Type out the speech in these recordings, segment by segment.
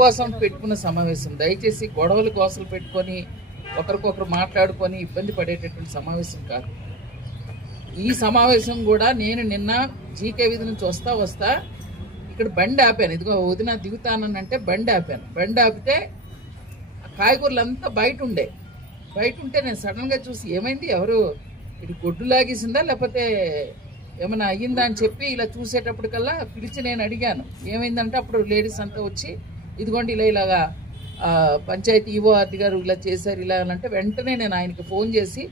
కోసం పెట్టుకున్న సమావేశం. దయచేసి గొడవలు గోసలు పెట్టుకొని ఒకరికొకరు మాట్లాడుకొని ఇబ్బంది పడేటటువంటి సమావేశం కాదు. ఈ సమావేశం కూడా నేను నిన్న జీకే వీధి నుంచి వస్తా ఇక్కడ బండి ఆపాను. ఇదిగో వదిన దిగుతానంటే బండి ఆపాను. బండి ఆపితే కాయగూరలంతా బయట ఉంటే నేను సడన్గా చూసి ఏమైంది, ఎవరు ఇది గొడ్డు లాగేసిందా లేకపోతే ఏమైనా అయ్యిందా అని చెప్పి ఇలా చూసేటప్పటికల్లా పిలిచి నేను అడిగాను ఏమైందంటే, అప్పుడు లేడీస్ అంతా వచ్చి ఇదిగోండి ఇలాగా పంచాయతీ ఈఓఆర్డి గారు ఇలా చేశారు ఇలా అంటే, వెంటనే నేను ఆయనకి ఫోన్ చేసి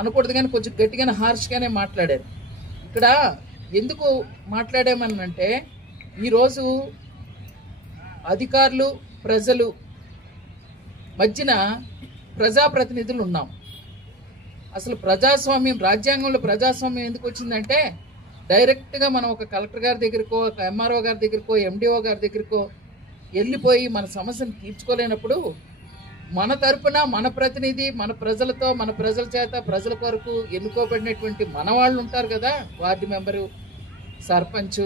అనకూడదు కానీ కొంచెం గట్టిగానే హార్ష్గానే మాట్లాడాను. ఇక్కడ ఎందుకు మాట్లాడామనంటే, ఈరోజు అధికారులు ప్రజలు మధ్యన ప్రజాప్రతినిధులు ఉన్నాం. అసలు ప్రజాస్వామ్యం, రాజ్యాంగంలో ప్రజాస్వామ్యం ఎందుకు వచ్చిందంటే, డైరెక్ట్గా మనం ఒక కలెక్టర్ గారి దగ్గరకో ఒక ఎంఆర్ఓ గారి దగ్గరకో ఎండిఓ గారి దగ్గరకో వెళ్ళిపోయి మన సమస్యను తీర్చుకోలేనప్పుడు మన తరపున మన ప్రతినిధి మన ప్రజలతో మన ప్రజల చేత ప్రజల కొరకు ఎన్నుకోబడినటువంటి మన వాళ్ళు ఉంటారు కదా, ward member, sarpanch,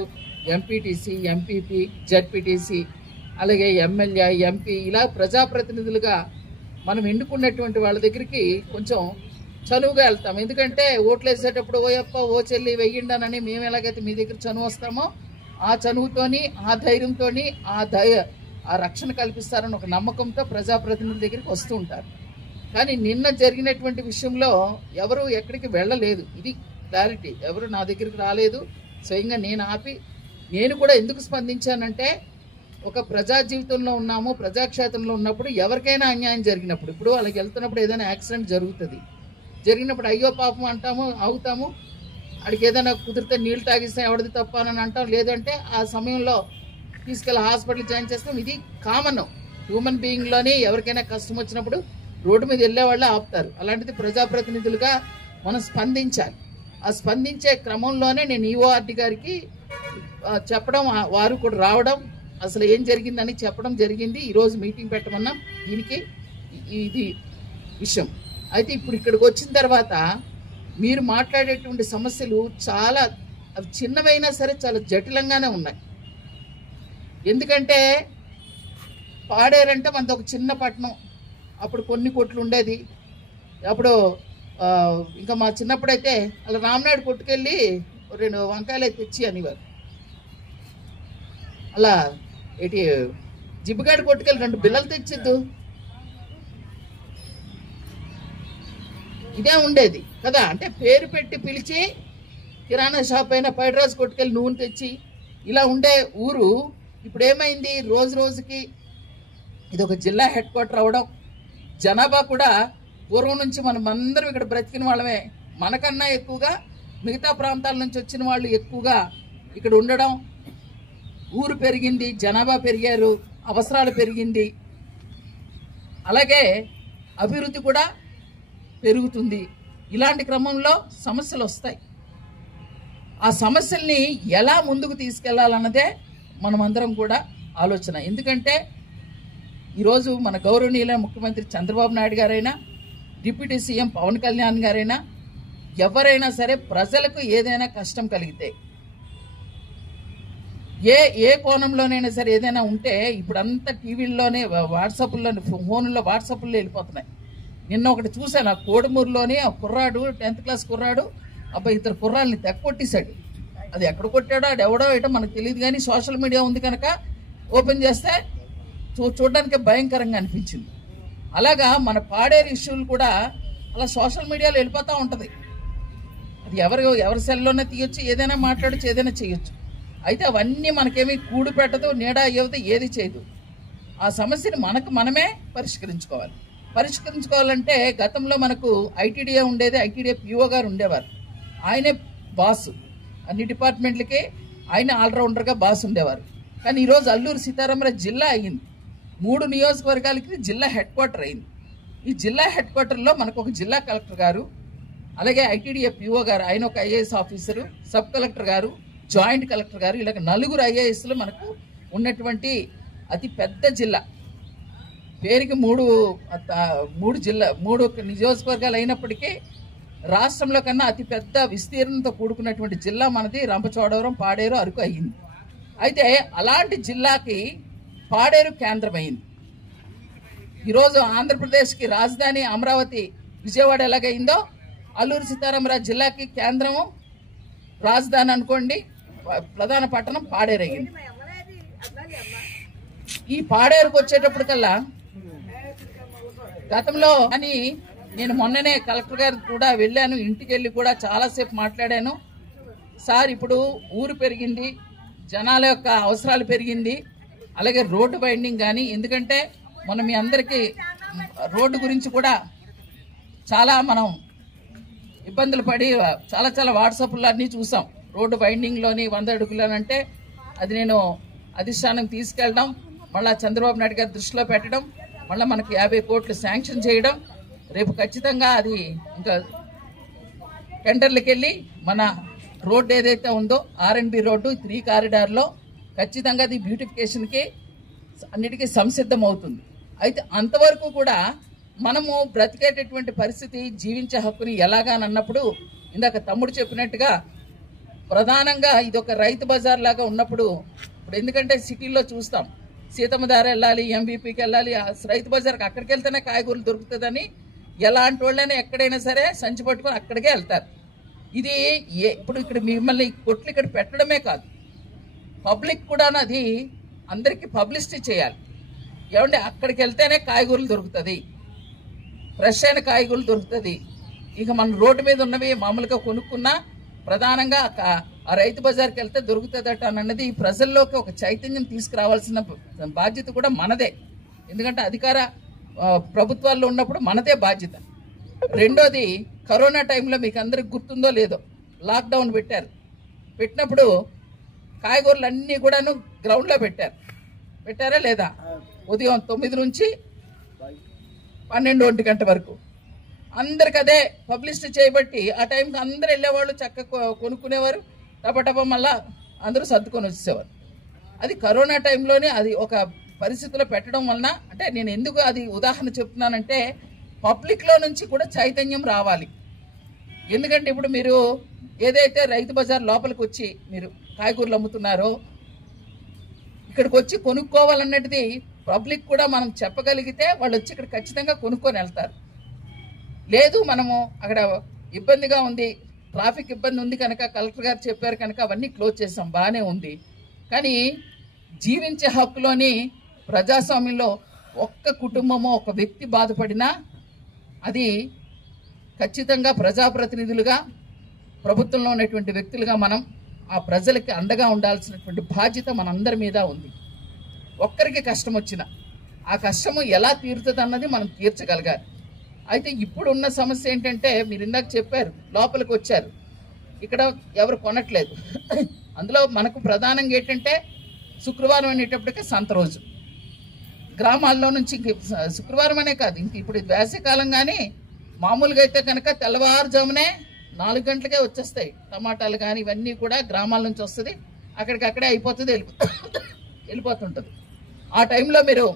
MPTC, MPP, ZPTC, అలాగే ఎమ్మెల్యే, ఎంపీ, ఇలా ప్రజాప్రతినిధులుగా మనం ఎన్నుకున్నటువంటి వాళ్ళ దగ్గరికి కొంచెం చనువుగా వెళ్తాం. ఎందుకంటే ఓట్లు వేసేటప్పుడు ఓయప్ప ఓ చెల్లి వెయ్యిండనని మేము ఎలాగైతే మీ దగ్గర చనువు వస్తామో ఆ చనువుతోని ఆ ధైర్యంతోని ఆ రక్షణ కల్పిస్తారని ఒక నమ్మకంతో ప్రజాప్రతినిధుల దగ్గరికి వస్తూ ఉంటారు. కానీ నిన్న జరిగినటువంటి విషయంలో ఎవరు ఎక్కడికి వెళ్ళలేదు. ఇది క్లారిటీ. ఎవరు నా దగ్గరికి రాలేదు. స్వయంగా నేను ఆపి నేను కూడా ఎందుకు స్పందించానంటే, ఒక ప్రజా జీవితంలో ఉన్నాము, ప్రజాక్షేత్రంలో ఉన్నప్పుడు ఎవరికైనా అన్యాయం జరిగినప్పుడు, ఇప్పుడు వాళ్ళకి వెళ్తున్నప్పుడు ఏదైనా యాక్సిడెంట్ జరిగినప్పుడు అయ్యో పాపం అంటాము, ఆగుతాము. అడికి ఏదైనా కుదిరితే నీళ్ళు తాగిస్తే ఎవరిది తప్ప అని అంటాం. లేదంటే ఆ సమయంలో తీసుకెళ్ళి హాస్పిటల్ జాయిన్ చేస్తాం. ఇది కామన్ హ్యూమన్ బీయింగ్లోనే. ఎవరికైనా కష్టం వచ్చినప్పుడు రోడ్డు మీద వెళ్ళే వాళ్ళే ఆపుతారు. అలాంటిది ప్రజాప్రతినిధులుగా మనం స్పందించాలి. ఆ స్పందించే క్రమంలోనే నేను ఈఓఆర్డి గారికి చెప్పడం, వారు కూడా రావడం, అసలు ఏం జరిగిందని చెప్పడం జరిగింది. ఈరోజు మీటింగ్ పెట్టమన్నాం. దీనికి ఇది విషయం. అయితే ఇప్పుడు ఇక్కడికి వచ్చిన తర్వాత మీరు మాట్లాడేటువంటి సమస్యలు చాలా అవి చిన్నవైనా సరే చాలా జటిలంగానే ఉన్నాయి. ఎందుకంటే పాడేరంటే మనది ఒక చిన్న పట్టణం. అప్పుడు కొన్ని కొట్లు ఉండేది. అప్పుడు ఇంకా మా చిన్నప్పుడైతే అలా రామనాయుడు కొట్టుకెళ్ళి 2 వంకాయలు తెచ్చి అనేవారు. అలా జిబ్బగాడి కొట్టుకెళ్ళి 2 బిల్లలు తెచ్చిద్దు, ఇదే ఉండేది కదా. అంటే పేరు పెట్టి పిలిచి కిరాణా షాప్ అయినా పైడరాజు కొట్టుకెళ్ళి నూనె తెచ్చి ఇలా ఉండే ఊరు ఇప్పుడు ఏమైంది, రోజు రోజుకి ఇది ఒక జిల్లా హెడ్ క్వార్టర్ అవడం, జనాభా కూడా పూర్వం నుంచి మనం అందరం ఇక్కడ బ్రతికిన వాళ్ళమే, మనకన్నా ఎక్కువగా మిగతా ప్రాంతాల నుంచి వచ్చిన వాళ్ళు ఎక్కువగా ఇక్కడ ఉండడం, ఊరు పెరిగింది, జనాభా పెరిగారు, అవసరాలు పెరిగింది, అలాగే అభివృద్ధి కూడా పెరుగుతుంది. ఇలాంటి క్రమంలో సమస్యలు వస్తాయి. ఆ సమస్యల్ని ఎలా ముందుకు తీసుకెళ్లాలన్నదే మనమందరం కూడా ఆలోచన. ఎందుకంటే ఈరోజు మన గౌరవనీయుల ముఖ్యమంత్రి చంద్రబాబు నాయుడు గారైనా, డిప్యూటీ సీఎం పవన్ కళ్యాణ్ గారైనా, ఎవరైనా సరే ప్రజలకు ఏదైనా కష్టం కలిగితే, ఏ కోణంలోనైనా సరే ఏదైనా ఉంటే, ఇప్పుడంతా టీవీల్లోనే, వాట్సాప్లోనే, ఫోన్లో వాట్సాప్లో వెళ్ళిపోతున్నాయి. నిన్న ఒకటి చూశాను, ఆ కోడుమూరులోని ఆ కుర్రాడు 10th క్లాస్ కుర్రాడు అబ్బాయి 2 కుర్రాళ్ళని తెగొట్టేశాడు. అది ఎక్కడ కొట్టాడో అది ఎవడో ఏటో మనకు తెలియదు, కానీ సోషల్ మీడియా ఉంది కనుక ఓపెన్ చేస్తే చూడడానికి భయంకరంగా అనిపించింది. అలాగా మన పాడేరు ఇష్యూలు కూడా అలా సోషల్ మీడియాలో వెళ్ళిపోతూ ఉంటుంది. అది ఎవరి సెల్లోనే తీయొచ్చు, ఏదైనా మాట్లాడచ్చు, ఏదైనా చేయొచ్చు. అయితే అవన్నీ మనకేమీ కూడు పెట్టదు, నీడ అయ్యవదు, ఏది చేయదు. ఆ సమస్యని మనమే పరిష్కరించుకోవాలంటే గతంలో మనకు ఐటీడీఏ ఉండేది, ఐటీడీఏ పిఓ గారు ఉండేవారు. ఆయనే బాస్, అన్ని డిపార్ట్మెంట్లకి ఆయన ఆల్రౌండర్గా బాస్ ఉండేవారు. కానీ ఈరోజు అల్లూరు సీతారామరాజు జిల్లా అయ్యింది, 3 నియోజకవర్గాలకి జిల్లా హెడ్ క్వార్టర్ అయింది. ఈ జిల్లా హెడ్ క్వార్టర్లో మనకు ఒక జిల్లా కలెక్టర్ గారు, అలాగే ఐటీడీఏ పిఓ గారు, ఆయన ఒక ఐఏఎస్ ఆఫీసరు, సబ్ కలెక్టర్ గారు, జాయింట్ కలెక్టర్ గారు, ఇలాగ 4 ఐఏఎస్లు మనకు ఉన్నటువంటి అతి పెద్ద జిల్లా. పేరుకి 3 నియోజకవర్గాలు అయినప్పటికీ రాష్ట్రంలో కన్నా అతిపెద్ద విస్తీర్ణంతో కూడుకున్నటువంటి జిల్లా మనది రంపచోడవరం, పాడేరు, అరకు అయ్యింది. అయితే అలాంటి జిల్లాకి పాడేరు కేంద్రమైంది. ఈరోజు ఆంధ్రప్రదేశ్కి రాజధాని అమరావతి విజయవాడ ఎలాగైందో అల్లూరి సీతారామరాజు జిల్లాకి కేంద్రము రాజధాని అనుకోండి, ప్రధాన పట్టణం పాడేరు అయింది. ఈ పాడేరుకు వచ్చేటప్పటికల్లా గతంలో అని నేను మొన్ననే కలెక్టర్ గారు కూడా వెళ్ళాను, ఇంటికి వెళ్ళి కూడా చాలాసేపు మాట్లాడాను. సార్ ఇప్పుడు ఊరు పెరిగింది, జనాల యొక్క అవసరాలు పెరిగింది, అలాగే రోడ్డు బైండింగ్ కానీ, ఎందుకంటే మనం మీ అందరికీ రోడ్డు గురించి కూడా చాలా మనం ఇబ్బందులు పడి చాలా వాట్సాప్లో అన్నీ చూసాం. రోడ్డు బైండింగ్లోని 100 అడుగులనంటే అది నేను అధిష్టానం తీసుకెళ్ళడం, మళ్ళీ చంద్రబాబు నాయుడు గారి దృష్టిలో పెట్టడం, మళ్ళీ మనకి 50 కోట్లు శాంక్షన్ చేయడం, రేపు ఖచ్చితంగా అది ఇంకా టెండర్లకు వెళ్ళి మన రోడ్డు ఏదైతే ఉందో R&B రోడ్డు 3 కారిడార్లో ఖచ్చితంగా అది బ్యూటిఫికేషన్కి అన్నిటికీ సంసిద్ధం అవుతుంది. అయితే అంతవరకు కూడా మనము బ్రతికేటటువంటి పరిస్థితి, జీవించే హక్కుని ఎలాగానన్నప్పుడు ఇందాక తమ్ముడు చెప్పినట్టుగా ప్రధానంగా ఇది ఒక రైతు బజార్ లాగా ఉన్నప్పుడు, ఇప్పుడు ఎందుకంటే సిటీల్లో చూస్తాం సీతమ్మ దారి వెళ్ళాలి, ఎంబీపీకి వెళ్ళాలి, రైతు బజార్కి అక్కడికి వెళ్తేనే కాయగూరలు దొరుకుతుందని ఎలాంటి వాళ్ళైనా ఎక్కడైనా సరే సంచి పట్టుకొని అక్కడికే వెళ్తారు. ఇది ఇప్పుడు ఇక్కడ మిమ్మల్ని కొట్లు ఇక్కడ పెట్టడమే కాదు, పబ్లిక్ కూడా అది అందరికీ పబ్లిసిటీ చేయాలి. ఏమంటే అక్కడికి వెళ్తేనే కాయగూరలు దొరుకుతుంది, ఫ్రెష్ అయిన కాయగూరలు దొరుకుతుంది. ఇక మన రోడ్డు మీద ఉన్నవి మామూలుగా కొనుక్కున్నా ప్రధానంగా ఆ రైతు బజార్కి వెళ్తే దొరుకుతుందట అన్నది ప్రజల్లోకి ఒక చైతన్యం తీసుకురావాల్సిన బాధ్యత కూడా మనదే. ఎందుకంటే అధికార ప్రభుత్వాల్లో ఉన్నప్పుడు మనదే బాధ్యత. రెండోది, కరోనా టైంలో మీకు అందరికి గుర్తుందో లేదో లాక్డౌన్ పెట్టినప్పుడు కాయగూరలు అన్నీ కూడాను గ్రౌండ్లో పెట్టారా లేదా? ఉదయం 9 నుంచి 12-1 గంట వరకు అందరికి అదే పబ్లిసిటీ చేయబట్టి ఆ టైంకి అందరు వెళ్ళేవాళ్ళు, చక్కగా కొనుక్కునేవారు, టపటప మళ్ళా అందరూ సర్దుకొని వచ్చేసేవారు. అది కరోనా టైంలోనే అది ఒక పరిస్థితిలో పెట్టడం వలన, అంటే నేను ఎందుకు అది ఉదాహరణ చెప్తున్నానంటే పబ్లిక్లో నుంచి కూడా చైతన్యం రావాలి. ఎందుకంటే ఇప్పుడు మీరు ఏదైతే రైతు బజార్ లోపలికి వచ్చి మీరు కాయగూరలు అమ్ముతున్నారో ఇక్కడికి వచ్చి కొనుక్కోవాలన్నది పబ్లిక్ కూడా మనం చెప్పగలిగితే వాళ్ళు వచ్చి ఇక్కడ ఖచ్చితంగా కొనుక్కొని వెళ్తారు. లేదు మనము అక్కడ ఇబ్బందిగా ఉంది, ట్రాఫిక్ ఇబ్బంది ఉంది కనుక కలెక్టర్ గారు చెప్పారు కనుక అవన్నీ క్లోజ్ చేసాం, బాగానే ఉంది. కానీ జీవించే హక్కులోని ప్రజాస్వామ్యంలో ఒక్క కుటుంబమో ఒక వ్యక్తి బాధపడినా అది ఖచ్చితంగా ప్రజాప్రతినిధులుగా, ప్రభుత్వంలో ఉన్నటువంటి వ్యక్తులుగా మనం ఆ ప్రజలకి అండగా ఉండాల్సినటువంటి బాధ్యత మనందరి మీద ఉంది. ఒక్కరికి కష్టం వచ్చినా ఆ కష్టము ఎలా తీరుతుంది అన్నది మనం తీర్చగలగాలి. అయితే ఇప్పుడున్న సమస్య ఏంటంటే మీరు ఇందాక చెప్పారు, లోపలికి వచ్చారు, ఇక్కడ ఎవరు కొనట్లేదు. అందులో మనకు ప్రధానంగా ఏంటంటే శుక్రవారం అనేటప్పటికే సంత రోజు, గ్రామాల్లో నుంచి శుక్రవారం అనే కాదు, ఇంక ఇప్పుడు వేసవికాలం కానీ మామూలుగా అయితే కనుక తెల్లవారుజామునే 4 గంటలకే వచ్చేస్తాయి టమాటాలు కానీ ఇవన్నీ కూడా గ్రామాల నుంచి వస్తుంది, అక్కడికక్కడే అయిపోతుంది, వెళ్ళిపోతుంటుంది. ఆ టైంలో మీరు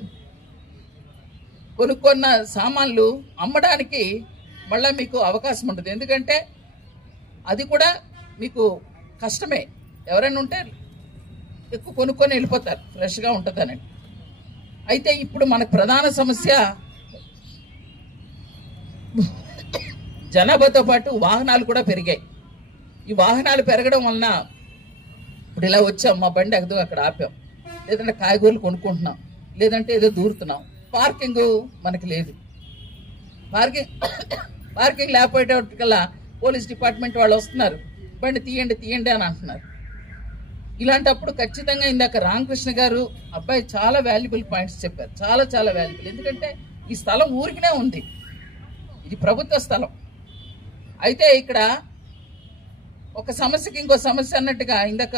కొనుక్కున్న సామాన్లు అమ్మడానికి మళ్ళీ మీకు అవకాశం ఉంటుంది. ఎందుకంటే అది కూడా మీకు కష్టమే, ఎవరైనా ఉంటే ఎక్కువ కొనుక్కొని వెళ్ళిపోతారు, ఫ్రెష్గా ఉంటుందని. అయితే ఇప్పుడు మనకు ప్రధాన సమస్య జనాభాతో పాటు వాహనాలు కూడా పెరిగాయి. ఈ వాహనాలు పెరగడం వలన ఇప్పుడు ఇలా వచ్చాం, మా బండి అక్కడ ఆపాం, లేదంటే కాయగూరలు కొనుక్కుంటున్నాం, లేదంటే ఏదో దూరుతున్నాం, పార్కింగ్ మనకి లేదు. పార్కింగ్ లేకపోయేటప్పటికల్లా పోలీస్ డిపార్ట్మెంట్ వాళ్ళు వస్తున్నారు, బండి తీయండి అని అంటున్నారు. ఇలాంటప్పుడు ఖచ్చితంగా ఇందాక రామకృష్ణ గారు అబ్బాయి చాలా వాల్యుబుల్ పాయింట్స్ చెప్పారు, చాలా వాల్యుబుల్. ఎందుకంటే ఈ స్థలం ఊరికినే ఉంది, ఇది ప్రభుత్వ స్థలం. అయితే ఇక్కడ ఒక సమస్యకి ఇంకో సమస్య అన్నట్టుగా ఇందాక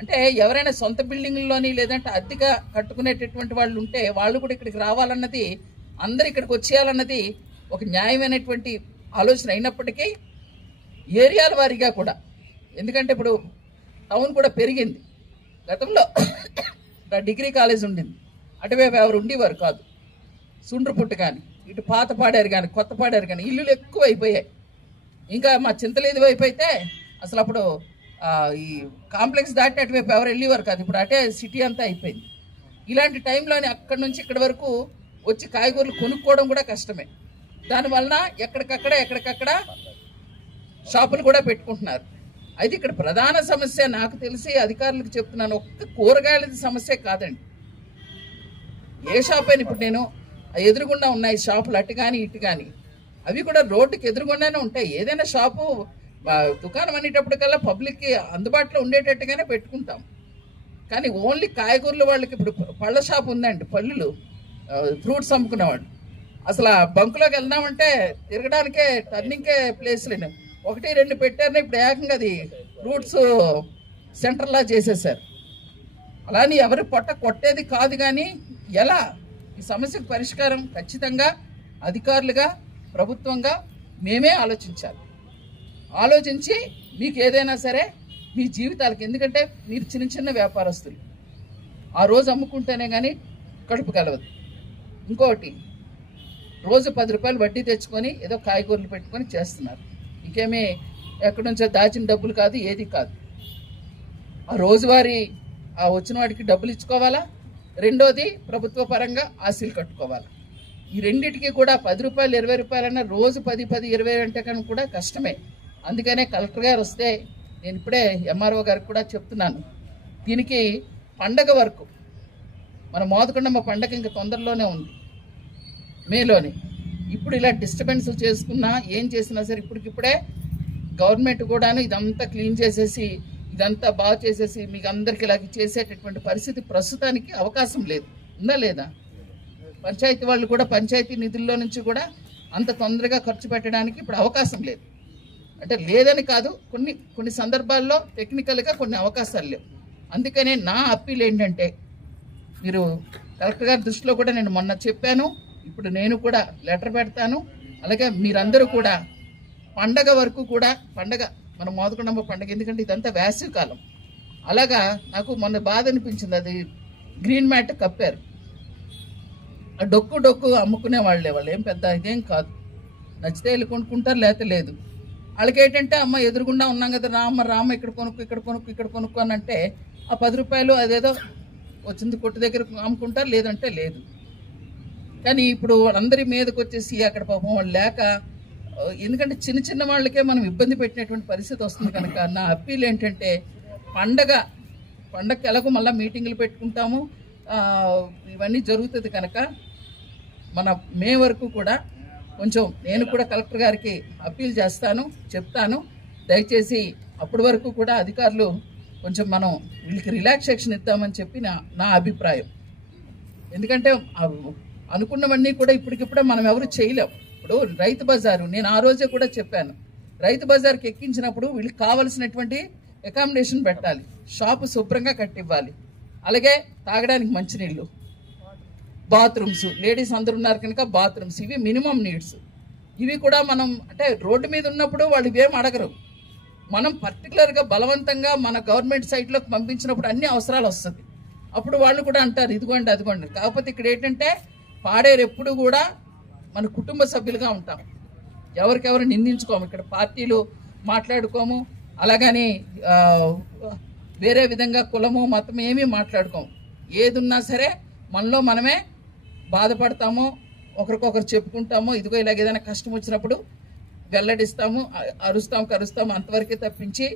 అంటే ఎవరైనా సొంత బిల్డింగ్లోని లేదంటే అద్దెగా కట్టుకునేటటువంటి వాళ్ళు ఉంటే వాళ్ళు కూడా ఇక్కడికి రావాలన్నది, అందరు ఇక్కడికి వచ్చేయాలన్నది ఒక న్యాయమైనటువంటి ఆలోచన అయినప్పటికీ ఏరియాల వారీగా కూడా, ఎందుకంటే ఇప్పుడు టౌన్ కూడా పెరిగింది. గతంలో డిగ్రీ కాలేజ్ ఉండింది, అటువైపు ఎవరు ఉండేవారు కాదు. సుండ్రపుట్టు కానీ ఇటు పాత పాడారు కానీ కొత్త పాడారు కానీ ఇల్లులు ఎక్కువ అయిపోయాయి. ఇంకా మా చింతలేని వైపు అయితే అసలు అప్పుడు ఈ కాంప్లెక్స్ దాటి అటువైపు ఎవరు వెళ్ళేవారు కాదు, ఇప్పుడు అటే సిటీ అంతా అయిపోయింది. ఇలాంటి టైంలోనే అక్కడి నుంచి ఇక్కడి వరకు వచ్చి కాయగూరలు కొనుక్కోవడం కూడా కష్టమే. దానివలన ఎక్కడికక్కడ షాపులు కూడా పెట్టుకుంటున్నారు. అయితే ఇక్కడ ప్రధాన సమస్య నాకు తెలిసి అధికారులకు చెప్తున్నాను, ఒక్క కూరగాయల సమస్య కాదండి. ఏ షాప్ అయినా ఇప్పుడు నేను ఎదురుగుండా ఉన్నాయి షాపులు, అటు కానీ ఇటు కానీ, అవి కూడా రోడ్డుకి ఎదురుగుండానే ఉంటాయి. ఏదైనా షాపు దుకాణం అనేటప్పటికల్లా పబ్లిక్కి అందుబాటులో ఉండేటట్టుగానే పెట్టుకుంటాం. కానీ ఓన్లీ కాయగూరలు వాళ్ళకి ఇప్పుడు పళ్ళ షాప్ ఉందండి, పళ్ళులు ఫ్రూట్స్ అమ్ముకునేవాళ్ళు. అసలు ఆ బంకులోకి వెళ్దామంటే తిరగడానికే టర్నింగ్కే ప్లేస్ లేను, 1-2 పెట్టారని ఇప్పుడు ఏకంగా అది ఫ్రూట్స్ సెంటర్లా చేసేసారు. అలానే ఎవరి పొట్ట కొట్టేది కాదు. కానీ ఎలా ఈ సమస్యకు పరిష్కారం ఖచ్చితంగా అధికారులుగా ప్రభుత్వంగా మేమే ఆలోచించాలి. ఆలోచించి మీకు ఏదైనా సరే మీ జీవితాలకి, ఎందుకంటే మీరు చిన్న వ్యాపారస్తులు, ఆ రోజు అమ్ముకుంటేనే కానీ కడుపు కలవదు. ఇంకోటి, రోజు 10 రూపాయలు వడ్డీ తెచ్చుకొని ఏదో కాయగూరలు పెట్టుకొని చేస్తున్నారు. ఇంకేమీ ఎక్కడి నుంచో దాచిన డబ్బులు కాదు, ఏది కాదు. ఆ రోజువారీ ఆ వచ్చిన వాడికి డబ్బులు ఇచ్చుకోవాలా, రెండోది ప్రభుత్వ పరంగా ఆశీలు కట్టుకోవాలి. ఈ రెండింటికి కూడా 10 రూపాయలు 20 రూపాయలన్నా రోజు 10-20 అంటే కనుక కూడా కష్టమే. అందుకనే కలెక్టర్ గారు వస్తే నేను ఇప్పుడే ఎంఆర్ఓ గారికి కూడా చెప్తున్నాను, దీనికి పండగ వరకు మన మోదకొండమ్మ పండగ ఇంకా తొందరలోనే ఉంది, మేలోనే. ఇప్పుడు ఇలా డిస్టర్బెన్స్ చేసుకున్నా ఏం చేసినా సరే ఇప్పటికిప్పుడే గవర్నమెంట్ కూడాను ఇదంతా క్లీన్ చేసేసి ఇదంతా బాగా చేసేసి మీకు అందరికి ఇలాగ చేసేటటువంటి పరిస్థితి ప్రస్తుతానికి అవకాశం లేదు. ఉందా లేదా? పంచాయతీ వాళ్ళు కూడా పంచాయతీ నిధుల్లో నుంచి కూడా అంత తొందరగా ఖర్చు పెట్టడానికి ఇప్పుడు అవకాశం లేదు. అంటే లేదని కాదు, కొన్ని సందర్భాల్లో టెక్నికల్గా కొన్ని అవకాశాలు లేవు. అందుకనే నా అప్పీల్ ఏంటంటే, మీరు కలెక్టర్ గారి దృష్టిలో కూడా నేను మొన్న చెప్పాను, ఇప్పుడు నేను కూడా లెటర్ పెడతాను. అలాగే మీరందరూ కూడా పండగ వరకు కూడా, పండగ మన మోదకొండమ్మ పండగ, ఎందుకంటే ఇదంతా వేసవి కాలం. అలాగా నాకు మొన్న బాధ అనిపించింది, అది గ్రీన్ మ్యాట్ కప్పారు. ఆ డొక్కు అమ్ముకునే వాళ్ళే, వాళ్ళు ఏం పెద్ద ఇదేం కాదు, నచ్చితే వెళ్ళి కొనుక్కుంటారు, లేకపోతే లేదు. వాళ్ళకి ఏంటంటే అమ్మ ఎదురుగుండా ఉన్నాం కదా, రామ ఇక్కడ కొనుక్కు అని అంటే ఆ 10 రూపాయలు అదేదో వచ్చింది కొట్టు దగ్గర అమ్ముకుంటారు, లేదంటే లేదు. కానీ ఇప్పుడు వాళ్ళందరి మీదకి వచ్చేసి అక్కడ పాపం వాళ్ళు లేక, ఎందుకంటే చిన్న వాళ్ళకే మనం ఇబ్బంది పెట్టినటువంటి పరిస్థితి వస్తుంది. కనుక నా అప్పీల్ ఏంటంటే, పండగకి ఎలాగో మళ్ళీ మీటింగులు పెట్టుకుంటాము, ఇవన్నీ జరుగుతుంది కనుక మన మే వరకు కూడా కొంచెం నేను కూడా కలెక్టర్ గారికి అప్పీల్ చేస్తాను, చెప్తాను. దయచేసి అప్పటి వరకు కూడా అధికారులు కొంచెం మనం వీళ్ళకి రిలాక్సేషన్ ఇద్దామని చెప్పి నా అభిప్రాయం. ఎందుకంటే అనుకున్నవన్నీ కూడా ఇప్పటికిప్పుడే మనం ఎవరు చేయలేం. ఇప్పుడు రైతు బజారు, నేను ఆ రోజే కూడా చెప్పాను, రైతు బజార్కి ఎక్కించినప్పుడు వీళ్ళకి కావలసినటువంటి అకామిడేషన్ పెట్టాలి, షాపు శుభ్రంగా కట్టివ్వాలి, అలాగే తాగడానికి మంచినీళ్ళు, బాత్రూమ్స్, లేడీస్ అందరు ఉన్నారు కనుక బాత్రూమ్స్, ఇవి మినిమం నీడ్స్. ఇవి కూడా మనం అంటే రోడ్డు మీద ఉన్నప్పుడు వాళ్ళు ఇవేం అడగరు, మనం పర్టికులర్గా బలవంతంగా మన గవర్నమెంట్ సైట్లోకి పంపించినప్పుడు అన్ని అవసరాలు వస్తుంది. అప్పుడు వాళ్ళు కూడా అంటారు ఇదిగోండి అదిగోండి. కాకపోతే ఇక్కడ ఏంటంటే పాడేరు ఎప్పుడు కూడా మన కుటుంబ సభ్యులుగా ఉంటాం, ఎవరికెవరు నిందించుకోము, ఇక్కడ పార్టీలు మాట్లాడుకోము, అలాగని వేరే విధంగా కులము మతం ఏమీ మాట్లాడుకోము. ఏది ఉన్నా సరే మనలో మనమే బాధపడతాము, ఒకరికొకరు చెప్పుకుంటాము, ఇదిగో ఇలాగ ఏదైనా కష్టం వచ్చినప్పుడు వెల్లడిస్తాము, కరుస్తాము, అంతవరకే తప్పించి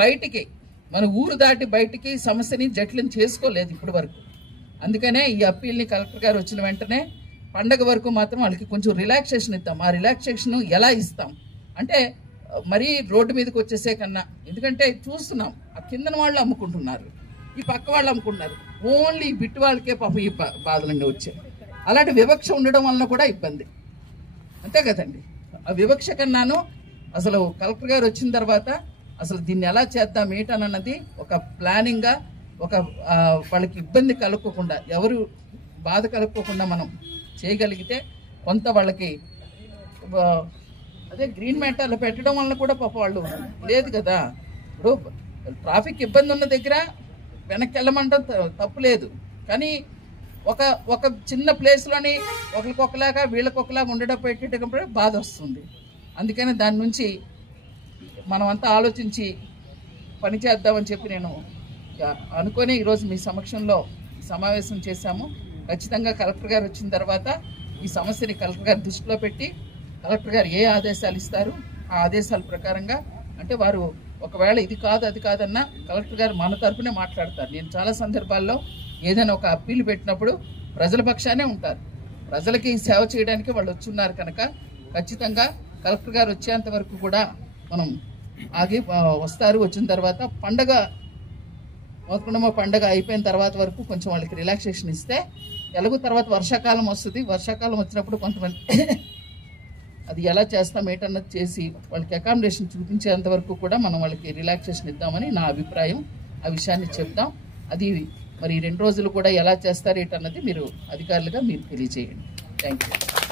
బయటికి మన ఊరు దాటి బయటికి సమస్యని జటిలం చేసుకోలేదు ఇప్పటి వరకు. అందుకనే ఈ అప్పీల్ని కలెక్టర్ గారు వచ్చిన వెంటనే పండగ వరకు మాత్రం వాళ్ళకి కొంచెం రిలాక్సేషన్ ఇద్దాం. ఆ రిలాక్సేషన్ ఎలా ఇస్తాం అంటే మరీ రోడ్డు మీదకి వచ్చేసే కన్నా, ఎందుకంటే చూస్తున్నాం ఆ కిందన వాళ్ళు అమ్ముకుంటున్నారు, ఈ పక్క వాళ్ళు అమ్ముకుంటున్నారు, ఓన్లీ ఈ బిట్టు వాళ్ళకే పాపం ఈ బాధలన్నీ వచ్చాయి. అలాంటి వివక్ష ఉండడం వలన కూడా ఇబ్బంది, అంతే కదండి. ఆ వివక్ష కన్నాను అసలు కలెక్టర్ గారు వచ్చిన తర్వాత అసలు దీన్ని ఎలా చేద్దాం ఏంటన్నది ఒక ప్లానింగ్గా, ఒక వాళ్ళకి ఇబ్బంది కలుక్కోకుండా, ఎవరు బాధ కలుక్కోకుండా మనం చేయగలిగితే కొంత వాళ్ళకి అదే గ్రీన్ మ్యాటర్లు పెట్టడం వలన కూడా పాప వాళ్ళు లేదు కదా. ఇప్పుడు ట్రాఫిక్ ఇబ్బంది ఉన్న దగ్గర వెనక్కి వెళ్ళమంటాం తప్పు లేదు, కానీ ఒక చిన్న ప్లేస్లోని ఒకరికొకలాగా వీళ్ళకొకలాగా ఉండడం పెట్టేటప్పుడు బాధ వస్తుంది. అందుకని దాని నుంచి మనం అంతా ఆలోచించి పని చేద్దామని చెప్పి నేను అనుకొని ఈరోజు మీ సమక్షంలో సమావేశం చేశాము. ఖచ్చితంగా కలెక్టర్ గారు వచ్చిన తర్వాత ఈ సమస్యని కలెక్టర్ గారి దృష్టిలో పెట్టి కలెక్టర్ గారు ఏ ఆదేశాలు ఇస్తారు ఆ ఆదేశాల ప్రకారంగా, అంటే వారు ఒకవేళ ఇది కాదు అది కాదన్నా కలెక్టర్ గారు మన తరపునే మాట్లాడతారు. నేను చాలా సందర్భాల్లో ఏదైనా ఒక అప్పీల్ పెట్టినప్పుడు ప్రజల పక్షానే ఉంటారు. ప్రజలకి సేవ చేయడానికి వాళ్ళు వచ్చున్నారు కనుక ఖచ్చితంగా కలెక్టర్ గారు వచ్చేంత వరకు కూడా మనం ఆగి వస్తారు. వచ్చిన తర్వాత పండగ మోదకొండమ్మ పండగ అయిపోయిన తర్వాత వరకు కొంచెం వాళ్ళకి రిలాక్సేషన్ ఇస్తే, ఎలాగో తర్వాత వర్షాకాలం వస్తుంది. వర్షాకాలం వచ్చినప్పుడు కొంతమంది అది ఎలా చేస్తాం ఏంటన్నది చేసి వాళ్ళకి అకామిడేషన్ చూపించేంత వరకు కూడా మనం వాళ్ళకి రిలాక్సేషన్ ఇద్దామని నా అభిప్రాయం. ఆ విషయాన్ని చెప్దాం. అది మరి 2 రోజులు కూడా ఎలా చేస్తారు ఏంటన్నది మీరు అధికారులుగా మీరు తెలియజేయండి. Thank you.